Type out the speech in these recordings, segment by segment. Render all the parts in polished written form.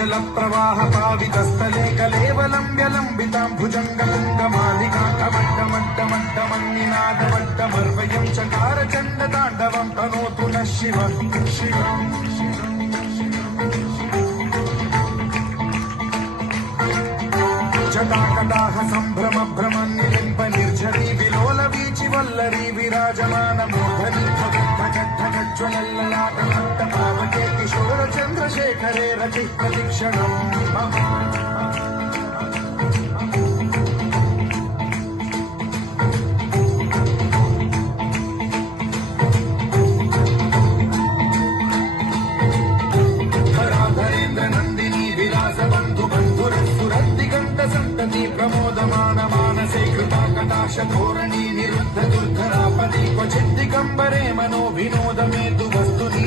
ఉజ్జల ప్రవాహ పావితస్థలే కలేవలంబ్యలంబితాం భుజంగతుంగమాలికాంతమడ్డమడ్డమడ్డమన్నినాదవడ్డమర్వయం చకార చండ తాండవం తనోతు న శివ శివం జటాకటాహ సంభ్రమ భ్రమన్నిలింప నిర్ఝరీ విలోల వీచి వల్లరీ విరాజమాన మూర్ధని జ్వలల్లలాటమట్ట పావకే కిశోర చంద్రశేఖరే రచి ప్రతిక్షణం ధరాధరేంద్ర నందిని విలాస బంధు బంధురస్సురద్దిగంట సంతతి ప్రమోదమాన మానసే కృతాకటాక్ష ధోరణి నిరుద్ధ దుర్ధరాపతి క్వచిద్దిగంబరే మనో వినోదమేతు వస్తుని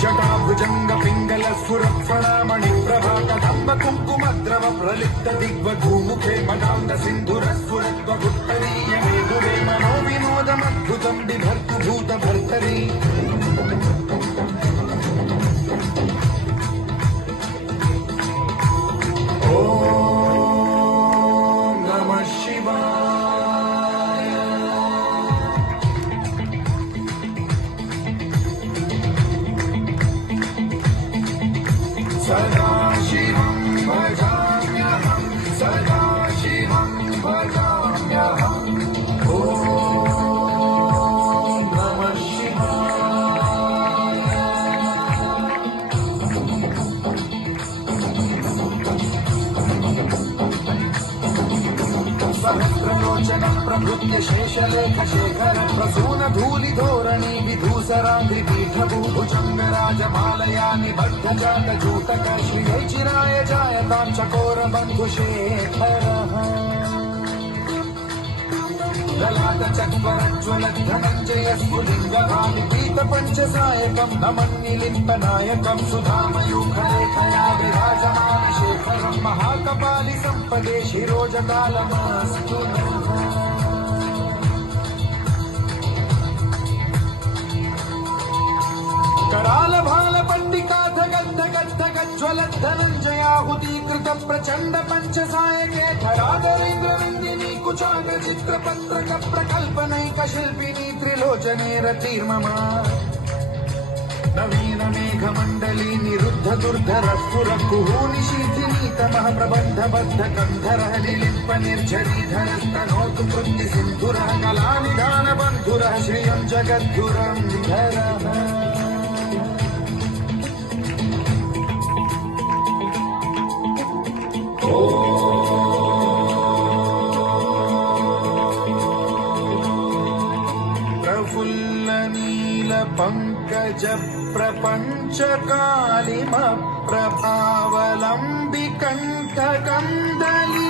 జటాభుజంగ పింగళ స్ఫురఫణామణి ప్రభాకదంబ కుంకుమద్రవ ప్రలిప్త దిగ్వధూముఖే మదాంద సింధురస్ఫురత్వ గుట్టరీయ మేధురే మనో వినోదమద్భుతం బిభర్తు భూత భర్తరీ సదాశివం భజామ్యహం సదాశివం భజామ్యహం ఓం నమః శివాయ సహస్రలోచనం ప్రభృత్య శేషలేఖ శేఖర ప్రసూన ధూళి ధోరణి విధూసరాంధ్రి పీఠభూభుజంగ రాజమాలయా నిబద్ధ జాత జూటక శ్రియై చిరాయ జాయతాం చకోర బంధుశేఖర లలాట చక్వరజ్వల ధనంజయ స్ఫులింగ భాని పీత పంచసాయకం నమన్నిలింప నాయకం సుధామయూఖలేఖయా విరాజమాన శేఖరం మహాకపాలి సంపదే శిరోజకాలమాస్తు कराल भाल पंडिता ध्वल धनंजयाहुतीकृत प्रचंड पंचसायके धराधरेन्द्र नंदिनी कुचाग चित्र पत्रक प्रकल्पनैक शिल्पिनी त्रिलोचने रतिर्ममा नवीन मेघ मंडली निरुद्ध दुर्धर स्फुर कुहूनि शीथिनी तमः प्रबंध बद्ध कंधर लिलिंप निर्झरी धरस्तनोतु कृत्ति सिंधुर कलानिधान बंधुर श्रियं जगद्धुरं धरः प्रफुल्ल नील पंकज प्रपंच कालिम प्रभावलंबि कंठ कंदली